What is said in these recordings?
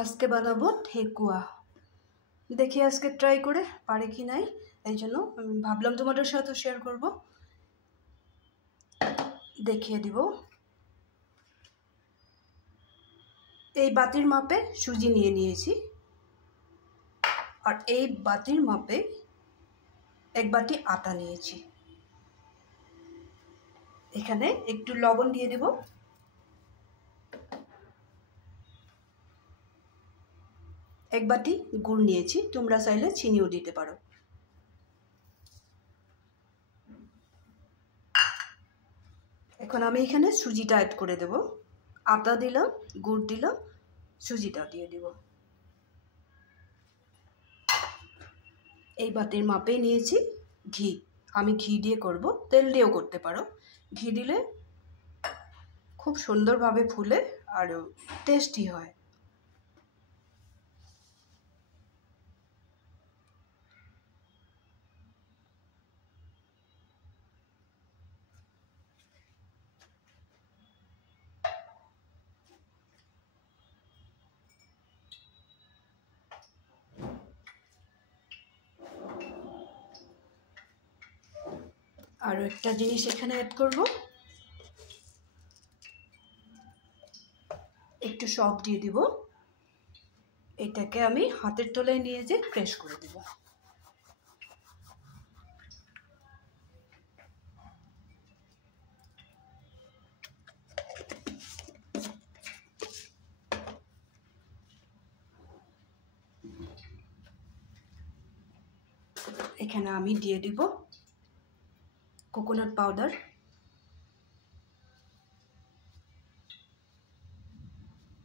আজকে বানাবো ঠেকুয়া। দেখি আজকে ট্রাই করে পারি কি নাই, এই জন্য আমি ভাবলাম তোমাদের সাথে শেয়ার করব। দেখিয়ে দিব। এই বাটির মাপে সুজি নিয়ে নিয়েছি, আর এই বাটির মাপে এক বাটি আটা নিয়েছি। এখানে একটু লবণ দিয়ে দেব, এক বাটি গুড় নিয়েছি, তোমরা চাইলে চিনিও দিতে পারো। এখন আমি এখানে সুজিটা অ্যাড করে দেব। আটা দিলাম, গুড় দিলাম, সুজিটা দিয়ে দেব। এই বাটির মাপে নিয়েছি ঘি। আমি ঘি দিয়ে করব, তেল দিয়েও করতে পারো। ঘি দিলে খুব সুন্দরভাবে ফুলে আর টেস্টি হয়। আর একটা জিনিস এখানে অ্যাড করব, একটু সফট দিয়ে দিব। এটাকে আমি হাতের তলায় নিয়ে যে প্রেস করে দেব। এখানে আমি দিয়ে দিব কোকোনাট পাউডার।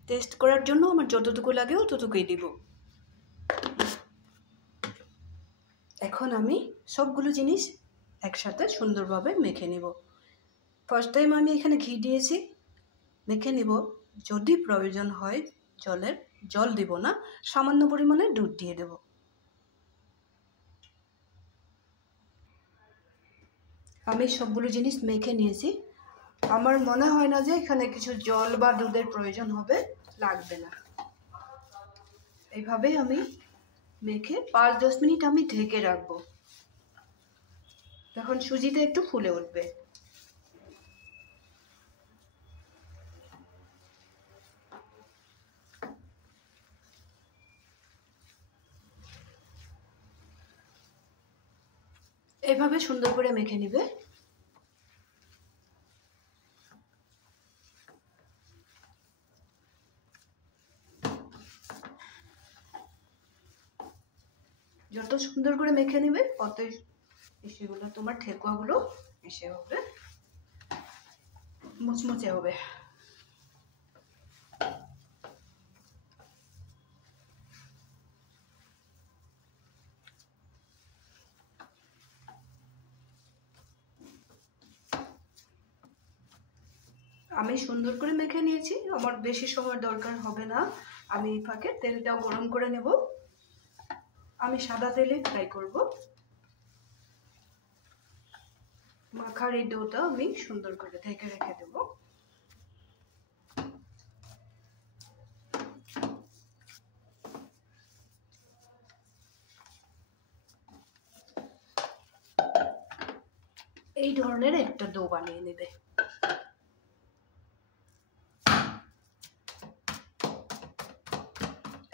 টেস্ট করার জন্য আমার যতটুকু লাগে ততটুকুই দিব। এখন আমি সবগুলো জিনিস একসাথে সুন্দরভাবে মেখে নেব। ফার্স্ট টাইম আমি এখানে ঘি দিয়েছি, মেখে নেব। যদি প্রয়োজন হয় জল দিব না, সামান্য পরিমাণে দুধ দিয়ে দেব। আমি সবগুলো জিনিস মেখে নিয়েছি। আমার মনে হয় না যে এখানে কিছু জল বা দুধের প্রয়োজন হবে, লাগবে না। এইভাবেই আমি মেখে 5-10 মিনিট আমি ঢেকে রাখবো। তখন সুজিটা একটু ফুলে উঠবে। এভাবে সুন্দর করে মেখে নিবে। যত সুন্দর করে মেখে নিবে ততই সেগুলো তোমার ঠেকুয়াগুলো এসে হবে, মুচমুচে হবে। আমি সুন্দর করে মেখে নিয়েছি, আমার বেশি সময় দরকার হবে না। আমি এই ফাঁকে তেলটাও গরম করে নেব। আমি সাদা তেলে ফ্রাই করব। মাখার এই ডোটা আমি সুন্দর করে ঢেকে রেখে দেব। এই ধরনের একটা ডো বানিয়ে নেবে।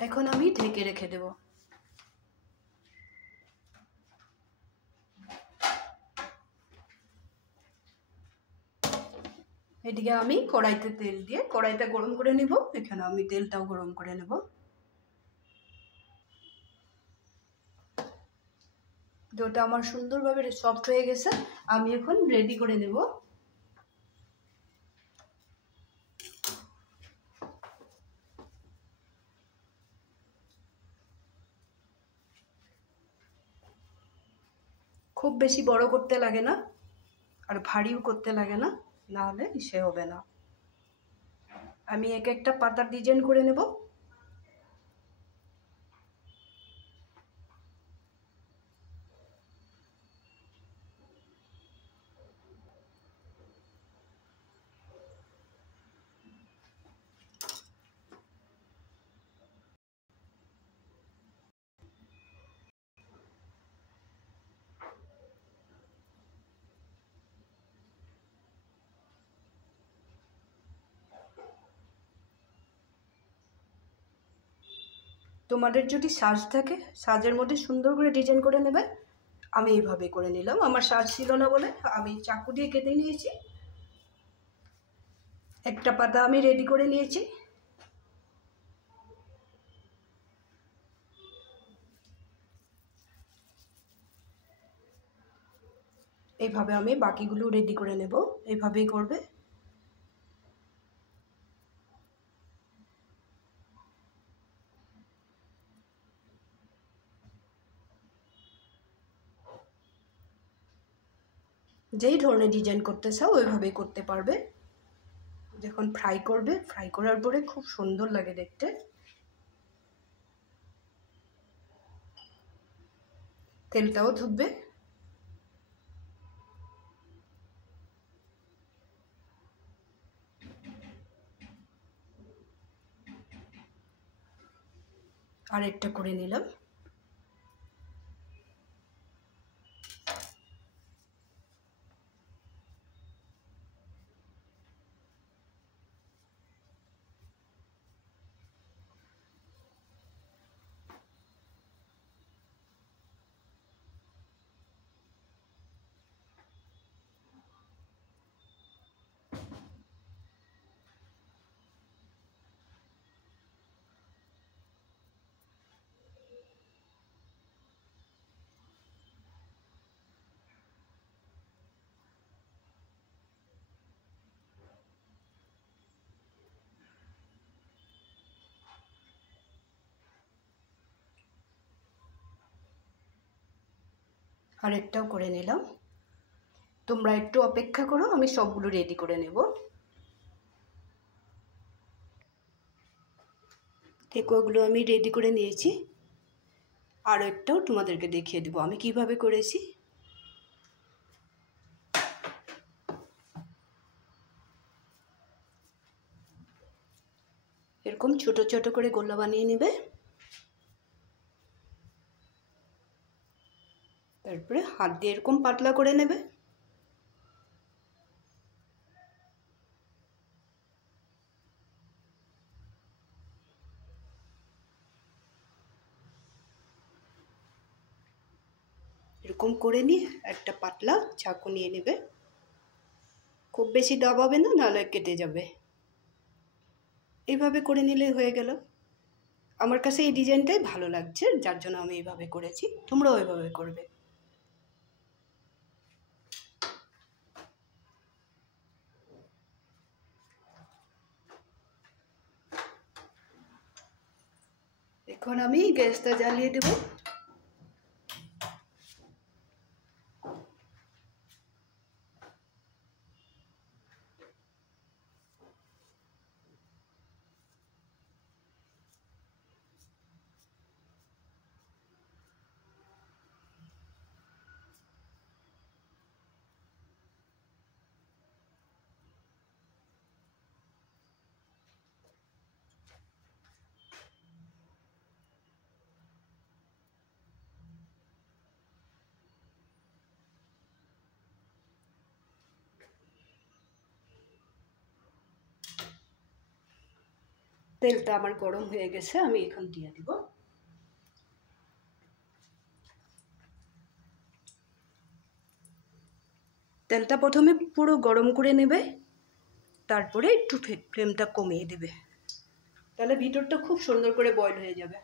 এখন আমি ঢেকে রেখে দেব। এদিকে আমি কড়াইতে তেল দিয়ে কড়াইটা গরম করে নিব। এখানে আমি তেলটাও গরম করে নেব। ডোটা আমার সুন্দরভাবে সফট হয়ে গেছে, আমি এখন রেডি করে নেব। খুব বেশি বড় করতে লাগে না, আর ভারীও করতে লাগে না, না হলে সে হবে না। আমি এক একটা পাতার ডিজাইন করে নেব। তোমাদের যদি সাজ থাকে, সাজের মধ্যে সুন্দর করে ডিজাইন করে নেবে। আমি এইভাবে করে নিলাম, আমার সাজ ছিল না বলে আমি চাকু দিয়ে কেটে নিয়েছি। একটা পাতা আমি রেডি করে নিয়েছি। এইভাবে আমি বাকিগুলো রেডি করে নেব, এইভাবেই করবে। যেই ধরনের ডিজাইন করতে চাও ওইভাবেই করতে পারবে। যখন ফ্রাই করবে, ফ্রাই করার পরে খুব সুন্দর লাগে দেখতে। তেলটাও ধুবে। আরেকটা করে নিলাম। আরেকটাও করে নিলাম। তোমরা একটু অপেক্ষা করো, আমি সবগুলো রেডি করে নেব। ঠেকুয়াগুলো আমি রেডি করে নিয়েছি। আরও একটাও তোমাদেরকে দেখিয়ে দেবো আমি কিভাবে করেছি। এরকম ছোট ছোট করে গোলা বানিয়ে নেবে। তারপরে হাত দিয়ে এরকম পাতলা করে নেবে। এরকম করে নিয়ে একটা পাতলা চাকু নিয়ে নেবে। খুব বেশি দাবাবে না, নাহলে কেটে যাবে। এইভাবে করে নিলে হয়ে গেল। আমার কাছে এই ডিজাইনটাই ভালো লাগছে, যার জন্য আমি এইভাবে করেছি। তোমরাও এইভাবে করবে। এখন আমি গ্যাসটা জ্বালিয়ে দেব। তেলটা আমার গরম হয়ে গেছে, আমি এখন দিয়ে দিব। তেলটা প্রথমে পুরো গরম করে নেবে, তারপরে একটু ফ্লেমটা কমিয়ে দেবে, তাহলে ভিতরটা খুব সুন্দর করে বয়েল হয়ে যাবে।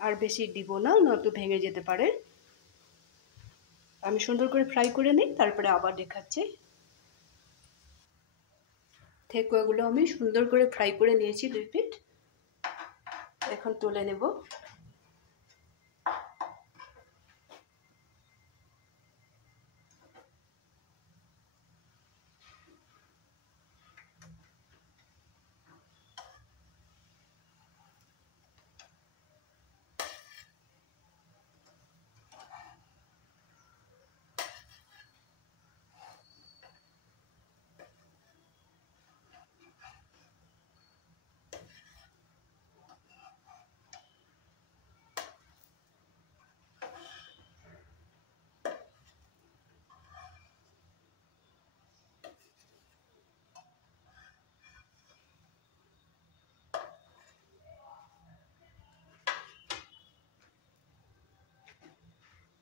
আর বেশি দিব না, নয়তো ভেঙে যেতে পারে। আমি সুন্দর করে ফ্রাই করে নিই, তারপরে আবার দেখাচ্ছি। ঠেকুয়াগুলো আমি সুন্দর করে ফ্রাই করে নিয়েছি 2 পিঠ। এখন তুলে নেব।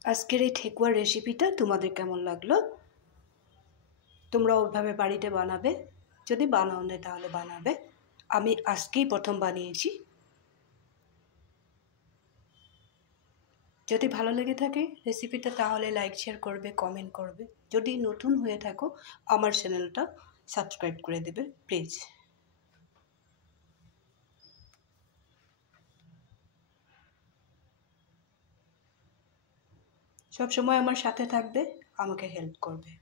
আজকের এই ঠেকুয়ার রেসিপিটা তোমাদের কেমন লাগলো? তোমরা ওইভাবে বাড়িতে বানাবে, যদি বানাও না তাহলে বানাবে। আমি আজকেই প্রথম বানিয়েছি। যদি ভালো লেগে থাকে রেসিপিটা তাহলে লাইক শেয়ার করবে, কমেন্ট করবে। যদি নতুন হয়ে থাকো আমার চ্যানেলটা সাবস্ক্রাইব করে দেবে প্লিজ। সবসময় আমার সাথে থাকবে, আমাকে হেল্প করবে।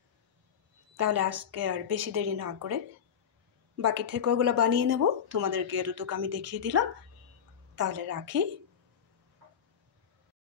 তাহলে আজকে আর বেশি দেরি না করে বাকি ঠেকুয়াগুলো বানিয়ে নেব। তোমাদেরকে এতটুকু আমি দেখিয়ে দিলাম। তাহলে রাখি।